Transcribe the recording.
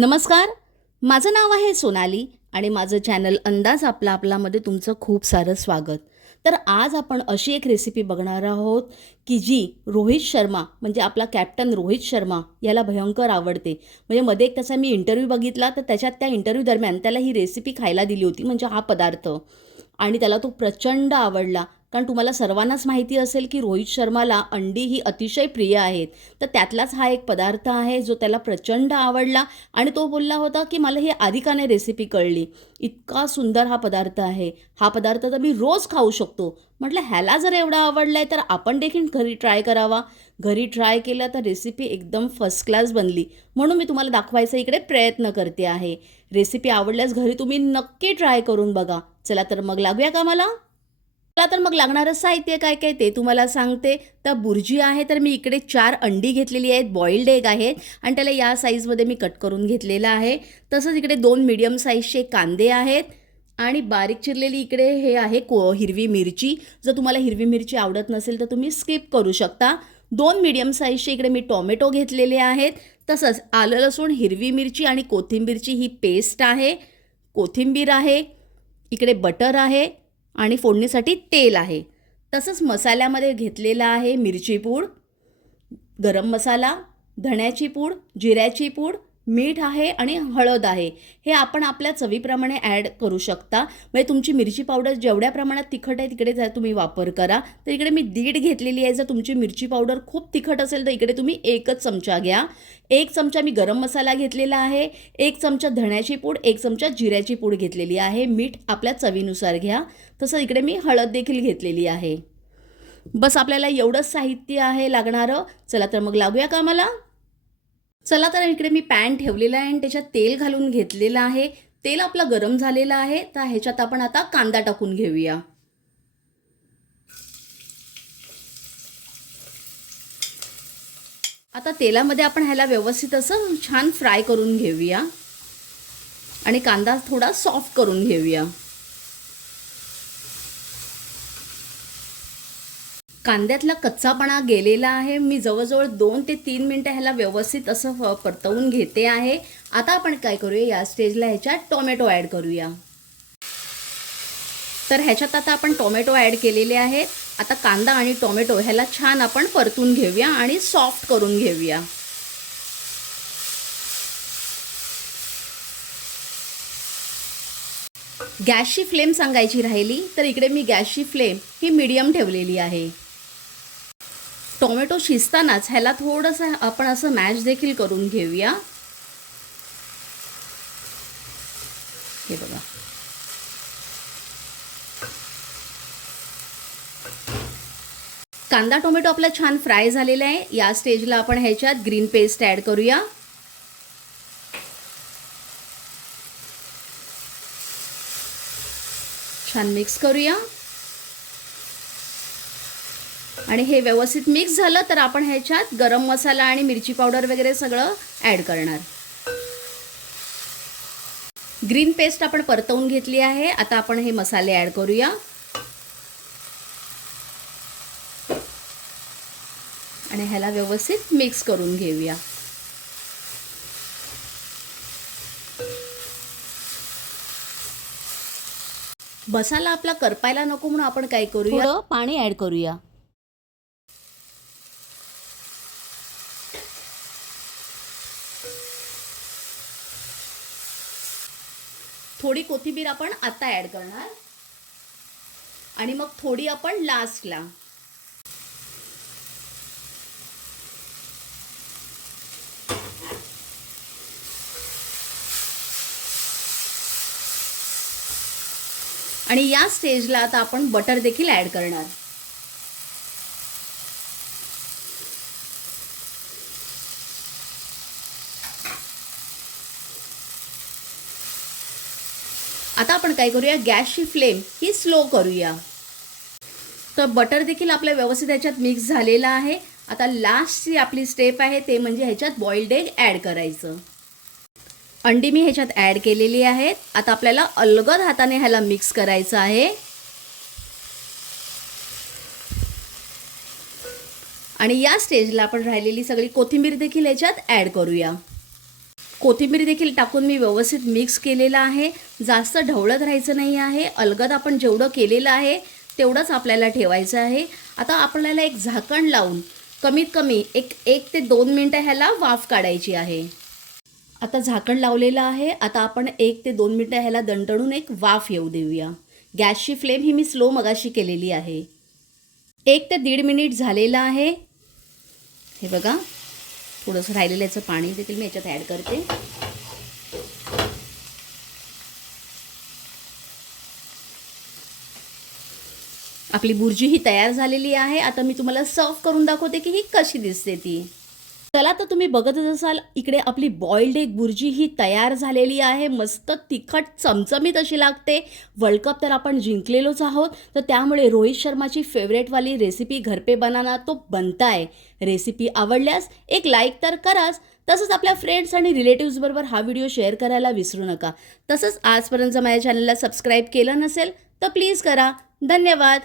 नमस्कार. माझं नाव आहे सोनाली आणि माझं चॅनल अंदाज आपला आपलामध्ये तुमचं खूप सारं स्वागत. तर आज आपण अशी एक रेसिपी बघणार आहोत की जी रोहित शर्मा म्हणजे आपला कॅप्टन रोहित शर्मा याला भयंकर आवडते. म्हणजे मध्ये एक त्याचा मी इंटरव्ह्यू बघितला तर त्याच्यात त्या इंटरव्ह्यू दरम्यान त्याला ही रेसिपी खायला दिली होती म्हणजे हा पदार्थ. आणि त्याला तो प्रचंड आवडला. कारण तुम्हाला सर्वांनाच माहिती असेल की रोहित शर्माला अंडी ही अतिशय प्रिय आहेत. तर त्यातलाच हा एक पदार्थ आहे जो त्याला प्रचंड आवडला आणि तो बोलला होता की मला ही आधिकाने रेसिपी कळली. इतका सुंदर हा पदार्थ आहे. हा पदार्थ तर मी रोज खाऊ शकतो. म्हटलं ह्याला जर एवढा आवडला आहे तर आपण देखील घरी ट्राय करावा. घरी ट्राय केला तर रेसिपी एकदम फर्स्ट क्लास बनली. म्हणून मी तुम्हाला दाखवायचा इकडे प्रयत्न करते आहे. रेसिपी आवडल्यास घरी तुम्ही नक्की ट्राय करून बघा. चला तर मग लागूया का तर मग लागणारं साहित्य काय काय ते तुम्हाला सांगते. तर बुर्जी आहे तर मी इकडे चार अंडी घेतलेली आहेत बॉइल्ड एग आहेत आणि त्याला या साईजमध्ये मी कट करून घेतलेलं आहे. तसंच इकडे दोन मिडियम साईजचे कांदे आहेत आणि बारीक चिरलेली इकडे हे आहे को हिरवी मिरची. जर तुम्हाला हिरवी मिरची आवडत नसेल तर तुम्ही स्किप करू शकता. दोन मिडियम साईजचे इकडे मी टोमॅटो घेतलेले आहेत. तसंच आलं लसूण हिरवी मिरची आणि कोथिंबीरची ही पेस्ट आहे. कोथिंबीर आहे इकडे बटर आहे. आणि फोडणीसाठी तेल आहे. तसंच मसाल्यामध्ये घेतलेला आहे मिरची पूड गरम मसाला धण्याची पूड जिऱ्याची पूड मीठ आहे आणि हळद आहे. हे आपण आपल्या चवीप्रमाणे ॲड करू शकता. म्हणजे तुमची मिरची पावडर जेवढ्या प्रमाणात तिखट आहे तिकडे जर तुम्ही वापर करा तर इकडे मी दीड घेतलेली आहे. जर तुमची मिरची पावडर खूप तिखट असेल तर इकडे तुम्ही एकच चमचा घ्या. एक चमचा मी गरम मसाला घेतलेला आहे. एक चमचा धण्याची पूड एक चमचा जिऱ्याची पूड घेतलेली आहे. मीठ आपल्या चवीनुसार घ्या. तसं इकडे मी हळद देखील घेतलेली आहे. बस आपल्याला एवढंच साहित्य आहे लागणारं. चला तर मग लागूया का मला चला तर इकडे मी पॅन ठेवलेला आहे आणि त्याच्यात तेल घालून घेतलेलं आहे. तेल आपलं गरम झालेलं आहे. तर ह्याच्यात आपण आता कांदा टाकून घेऊया. आता तेलामध्ये आपण ह्याला व्यवस्थित असं छान फ्राय करून घेऊया. आणि कांदा थोडा सॉफ्ट करून घेऊया. कांद्यातला कच्चापणा गेलेला आहे. मी जवळजवळ दोन ते तीन मिनटं ह्याला व्यवस्थित असं परतवून घेते आहे. आता आपण काय करूया? या स्टेजला ह्याच्यात टोमॅटो ॲड करूया. तर ह्याच्यात आता आपण टोमॅटो ॲड केलेले आहेत आता कांदा आणि टोमॅटो ह्याला छान आपण परतून घेऊया आणि सॉफ्ट करून घेऊया. गॅसची फ्लेम सांगायची राहिली तर इकडे मी गॅसची फ्लेम ही मीडियम ठेवलेली आहे. टोमॅटो शिजतानाच ह्याला थोडंसं आपण असं मॅश देखील करून घेऊया. हे बघा. कांदा टोमॅटो आपला छान फ्राय झालेला आहे. या स्टेजला आपण ह्याच्यात ग्रीन पेस्ट ॲड करूया. छान मिक्स करूया. आणि हे व्यवस्थित मिक्स झालं तर आपण ह्याच्यात गरम मसाला आणि मिरची पावडर वगैरे सगळं ॲड करणार. ग्रीन पेस्ट आपण परतवून घेतली आहे. आता आपण हे मसाले ॲड करूया. आणि ह्याला व्यवस्थित मिक्स करून घेऊया. मसाला आपला करपायला नको म्हणून आपण काय करूया? पाणी ॲड करूया. थोडी कोथिंबीर आपण आता ॲड करणार. आणि मग थोडी आपण लास्टला आणि या स्टेजला आता आपण बटर देखील ॲड करणार. आता आपण काय करूया? गॅसची फ्लेम ही स्लो करूया. तर बटर देखील आपल्या व्यवस्थित ह्याच्यात मिक्स झालेलं आहे. आता लास्टची आपली स्टेप आहे ते म्हणजे ह्याच्यात बॉइल्ड एग ॲड करायचं. अंडी मी ह्याच्यात ॲड केलेली आहेत. आता आपल्याला अलगद हाताने ह्याला मिक्स करायचं आहे. आणि या स्टेजला आपण राहिलेली सगळी कोथिंबीर देखील ह्याच्यात ॲड करूया. कोथिंबीर देखील टाकून मी व्यवस्थित मिक्स केलेलं आहे. जास्त ढवळत राहायचं नाही आहे. अलगद आपण जेवढं केलेलं आहे तेवढंच आपल्याला ठेवायचं आहे. आता आपल्याला एक झाकण लावून कमीत कमी एक एक ते दोन मिनटं ह्याला वाफ काढायची आहे. आता झाकण लावलेलं आहे. आता आपण एक ते दोन मिनटं ह्याला दणदणून एक वाफ येऊ देऊया. गॅसची फ्लेम ही मी स्लो मगाशी केलेली आहे. एक ते दीड मिनिट झालेलं आहे. हे बघा. थोडंसं राहिलेलं याचं पाणी देखील मी याच्यात ॲड करते. आपली बुर्जी ही तयार झालेली आहे. आता मी तुम्हाला सर्व करून दाखवते की ही कशी दिसते ती. चला तर तुम्ही बघतच असाल इकडे आपली बॉइल्ड एक बुर्जी ही तयार झालेली आहे. मस्त तिखट चमचमीत अशी लागते. वर्ल्ड कप तर आपण जिंकलेलोच आहोत. तर त्यामुळे रोहित शर्माची फेवरेटवाली रेसिपी घरपे बनाना तो बनताय. रेसिपी आवडल्यास एक लाईक तर कराच. तसंच आपल्या फ्रेंड्स आणि रिलेटिव्सबरोबर हा व्हिडिओ शेअर करायला विसरू नका. तसंच आजपर्यंत माझ्या चॅनलला सबस्क्राईब केलं नसेल तर प्लीज करा. धन्यवाद.